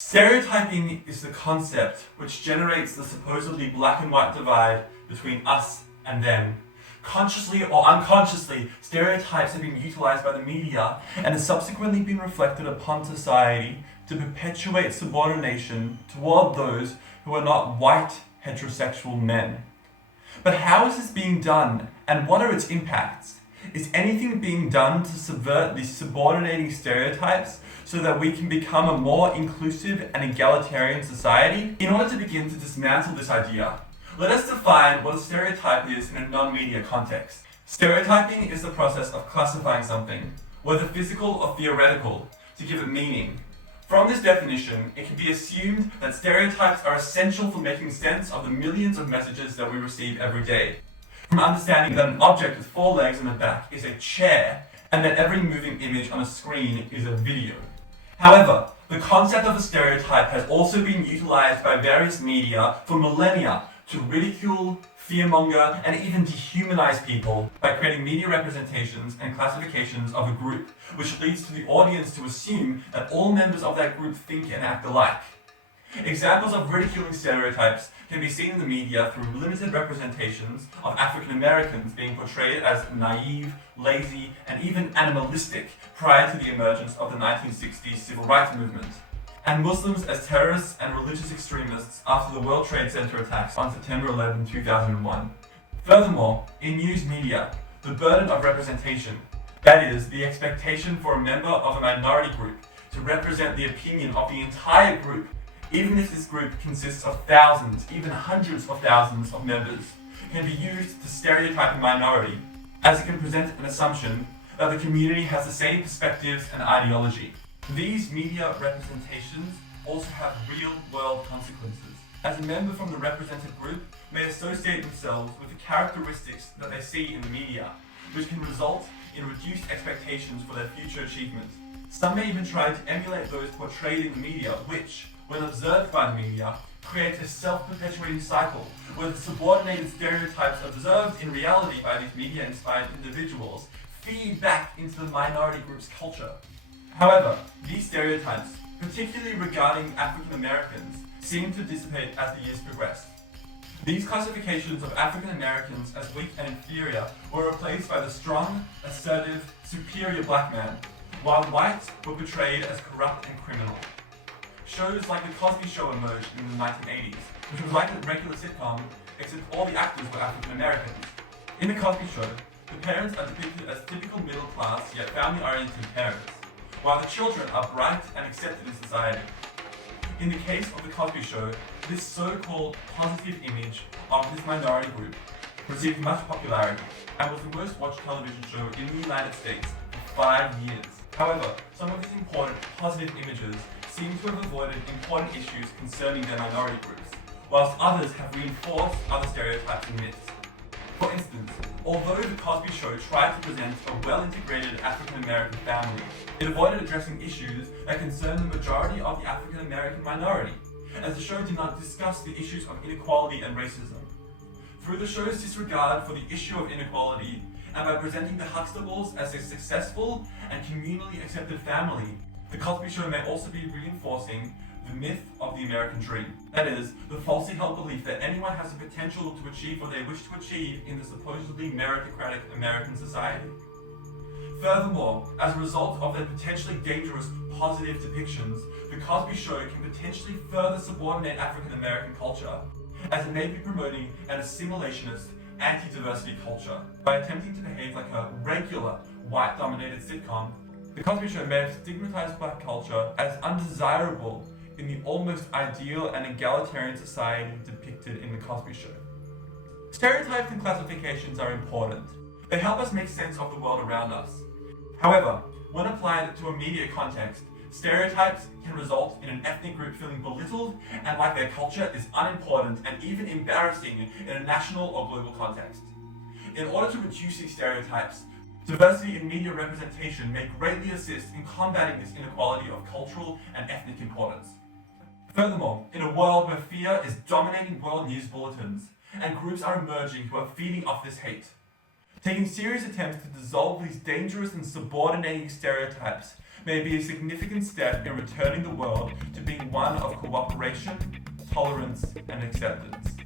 Stereotyping is the concept which generates the supposedly black and white divide between us and them. Consciously or unconsciously, stereotypes have been utilized by the media and have subsequently been reflected upon society to perpetuate subordination toward those who are not white heterosexual men. But how is this being done, and what are its impacts? Is anything being done to subvert these subordinating stereotypes so that we can become a more inclusive and egalitarian society? In order to begin to dismantle this idea, let us define what a stereotype is in a non-media context. Stereotyping is the process of classifying something, whether physical or theoretical, to give it meaning. From this definition, it can be assumed that stereotypes are essential for making sense of the millions of messages that we receive every day. From understanding that an object with 4 legs and a back is a chair, and that every moving image on a screen is a video. However, the concept of a stereotype has also been utilized by various media for millennia to ridicule, fearmonger, and even dehumanize people by creating media representations and classifications of a group, which leads to the audience to assume that all members of that group think and act alike. Examples of ridiculing stereotypes can be seen in the media through limited representations of African Americans being portrayed as naive, lazy, and even animalistic prior to the emergence of the 1960s civil rights movement, and Muslims as terrorists and religious extremists after the World Trade Center attacks on September 11, 2001. Furthermore, in news media, the burden of representation, that is, the expectation for a member of a minority group to represent the opinion of the entire group, even if this group consists of thousands, even hundreds of thousands of members, can be used to stereotype a minority, as it can present an assumption that the community has the same perspectives and ideology. These media representations also have real-world consequences, as a member from the represented group may associate themselves with the characteristics that they see in the media, which can result in reduced expectations for their future achievements. Some may even try to emulate those portrayed in the media, which, when observed by the media, creates a self-perpetuating cycle where the subordinated stereotypes observed in reality by these media-inspired individuals feed back into the minority group's culture. However, these stereotypes, particularly regarding African Americans, seem to dissipate as the years progressed. These classifications of African Americans as weak and inferior were replaced by the strong, assertive, superior black man, while whites were portrayed as corrupt and criminal. Shows like The Cosby Show emerged in the 1980s, which was like a regular sitcom, except all the actors were African Americans. In The Cosby Show, the parents are depicted as typical middle-class yet family-oriented parents, while the children are bright and accepted in society. In the case of The Cosby Show, this so-called positive image of this minority group received much popularity and was the most watched television show in the United States for 5 years. However, some of these important positive images seem to have avoided important issues concerning their minority groups, whilst others have reinforced other stereotypes and myths. For instance, although The Cosby Show tried to present a well-integrated African American family, it avoided addressing issues that concern the majority of the African American minority, as the show did not discuss the issues of inequality and racism. Through the show's disregard for the issue of inequality, and by presenting the Huxtables as a successful and communally accepted family, The Cosby Show may also be reinforcing the myth of the American dream. That is, the falsely held belief that anyone has the potential to achieve what they wish to achieve in the supposedly meritocratic American society. Furthermore, as a result of their potentially dangerous positive depictions, The Cosby Show can potentially further subordinate African American culture, as it may be promoting an assimilationist, anti-diversity culture. By attempting to behave like a regular, white-dominated sitcom, The Cosby Show may have stigmatized black culture as undesirable in the almost ideal and egalitarian society depicted in The Cosby Show. Stereotypes and classifications are important. They help us make sense of the world around us. However, when applied to a media context, stereotypes can result in an ethnic group feeling belittled and like their culture is unimportant and even embarrassing in a national or global context. In order to reduce these stereotypes, diversity in media representation may greatly assist in combating this inequality of cultural and ethnic importance. Furthermore, in a world where fear is dominating world news bulletins, and groups are emerging who are feeding off this hate, Taking serious attempts to dissolve these dangerous and subordinating stereotypes may be a significant step in returning the world to being one of cooperation, tolerance, and acceptance.